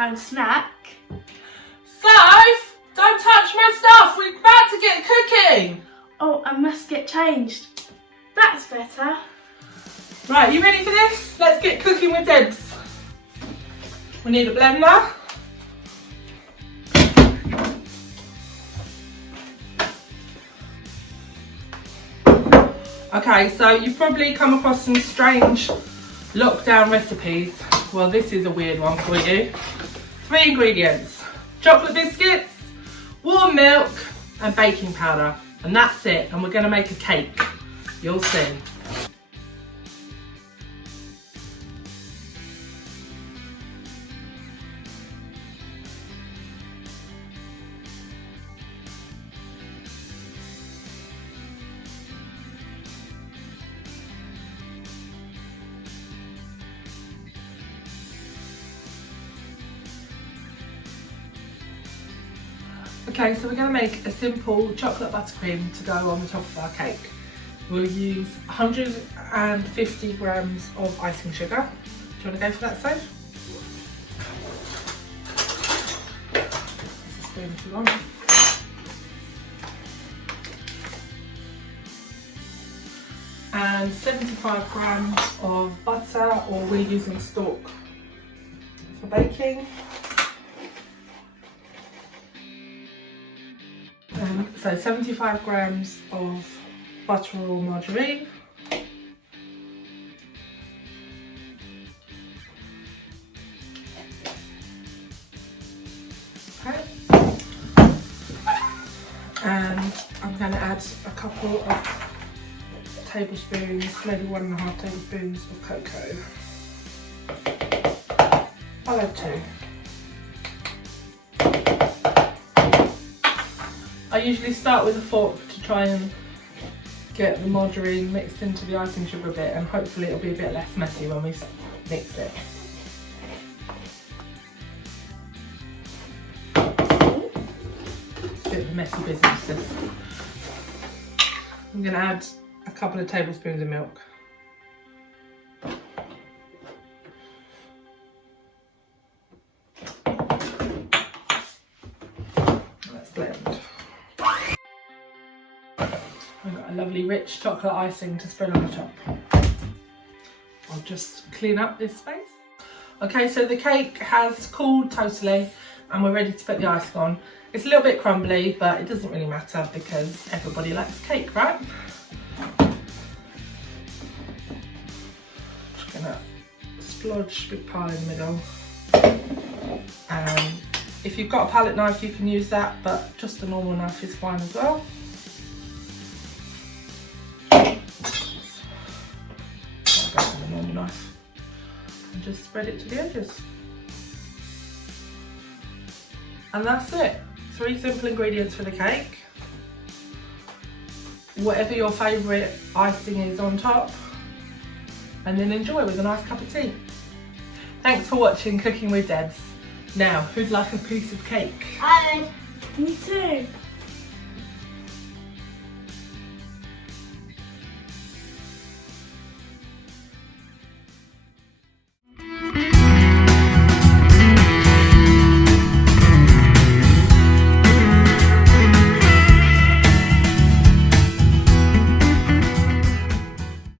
lunchtime snack. Soph, don't touch my stuff. We're about to get cooking. Oh, I must get changed. That's better. Right, you ready for this? Let's get cooking with Debs. We need a blender. Okay, so you've probably come across some strange lockdown recipes. Well, this is a weird one for you. 3 ingredients: chocolate biscuits, warm milk, and baking powder. And that's it. And we're going to make a cake. You'll see. Okay, so we're going to make a simple chocolate buttercream to go on the top of our cake. We'll use 150 grams of icing sugar. Do you want to go for that, Soph? That's a spoon if you want. And 75 grams of butter, or we're using stalk for baking. So 75 grams of butter or margarine. Okay. And I'm going to add a couple of tablespoons, maybe 1.5 tablespoons of cocoa. I'll add 2. I usually start with a fork to try and get the margarine mixed into the icing sugar a bit, and hopefully it'll be a bit less messy when we mix it. It's a bit of a messy business, this. I'm going to add a couple of tablespoons of milk. Let's blend. I've got a lovely rich chocolate icing to spread on the top. I'll just clean up this space. Okay, so the cake has cooled totally and we're ready to put the icing on. It's a little bit crumbly, but it doesn't really matter because everybody likes cake, right? Just gonna splodge a big pile in the middle. And if you've got a palette knife, you can use that, but just a normal knife is fine as well. Knife and just spread it to the edges, and that's it. 3 simple ingredients for the cake. Whatever your favourite icing is on top, and then enjoy with a nice cup of tea. Thanks for watching Cooking with Debs. Now, who'd like a piece of cake? I would. Me too.